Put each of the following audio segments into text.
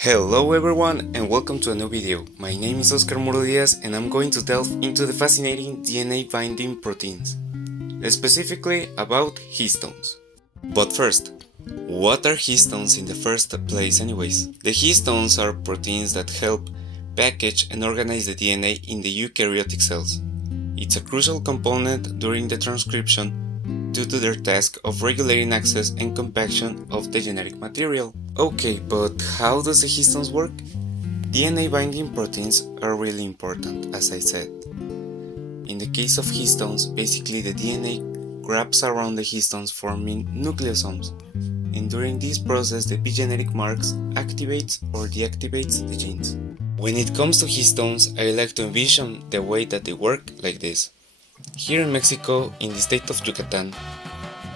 Hello everyone and welcome to a new video. My name is Oscar Diaz and I'm going to delve into the fascinating DNA binding proteins, specifically about histones. But first, what are histones in the first place anyways? The histones are proteins that help package and organize the DNA in the eukaryotic cells. It's a crucial component during the transcription due to their task of regulating access and compaction of the genetic material. Okay, but how does the histones work? DNA binding proteins are really important, as I said. In the case of histones, basically the DNA wraps around the histones forming nucleosomes, and during this process the epigenetic marks activates or deactivates the genes. When it comes to histones, I like to envision the way that they work like this. Here in Mexico, in the state of Yucatan,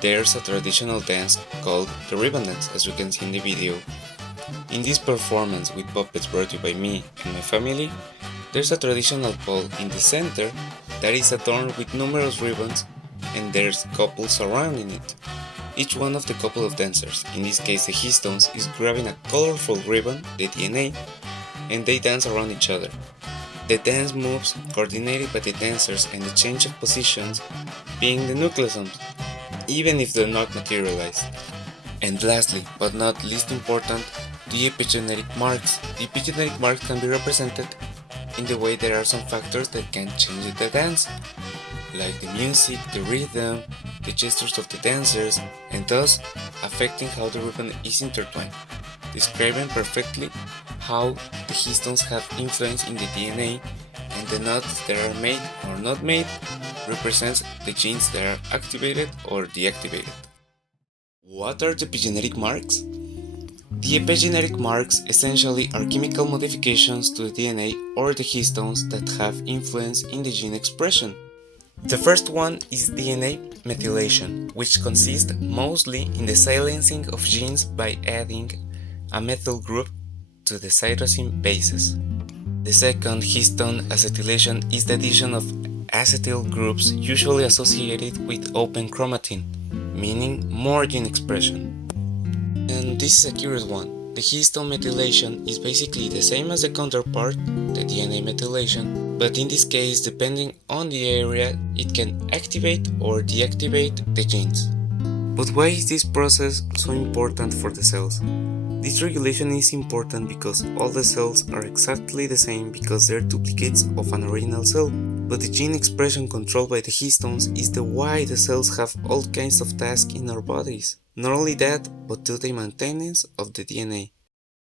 there's a traditional dance called the ribbon dance, as you can see in the video. In this performance with puppets brought to you by me and my family, there's a traditional pole in the center that is adorned with numerous ribbons, and there's couples surrounding it. Each one of the couple of dancers, in this case the histones, is grabbing a colorful ribbon, the DNA, and they dance around each other. The dance moves coordinated by the dancers and the change of positions being the nucleosomes, even if they're not materialized. And lastly, but not least important, the epigenetic marks. The epigenetic marks can be represented in the way there are some factors that can change the dance, like the music, the rhythm, the gestures of the dancers, and thus affecting how the ribbon is intertwined, describing perfectly how the histones have influence in the DNA, and the knots that are made or not made represents the genes that are activated or deactivated. What are the epigenetic marks? The epigenetic marks essentially are chemical modifications to the DNA or the histones that have influence in the gene expression. The first one is DNA methylation, which consists mostly in the silencing of genes by adding a methyl group to the cytosine bases. The second, histone acetylation, is the addition of acetyl groups usually associated with open chromatin, meaning more gene expression. And this is a curious one. The histone methylation is basically the same as the counterpart, the DNA methylation, but in this case, depending on the area, it can activate or deactivate the genes. But why is this process so important for the cells? This regulation is important because all the cells are exactly the same because they're duplicates of an original cell, but the gene expression controlled by the histones is the why the cells have all kinds of tasks in our bodies. Not only that, but to the maintenance of the DNA.